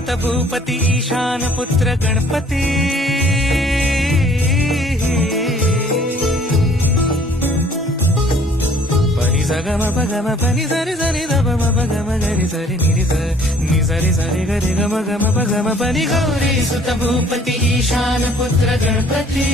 भूपति ईशान पुत्र गणपति పని సగమ పగమ పని సరి సరి దమ పగమ గరి సరి నిరి స ని సరి సరి గరి గమ గమ పగమ పని గౌరీ సుత భూపతి ఈశాన పుత్ర గణపతి.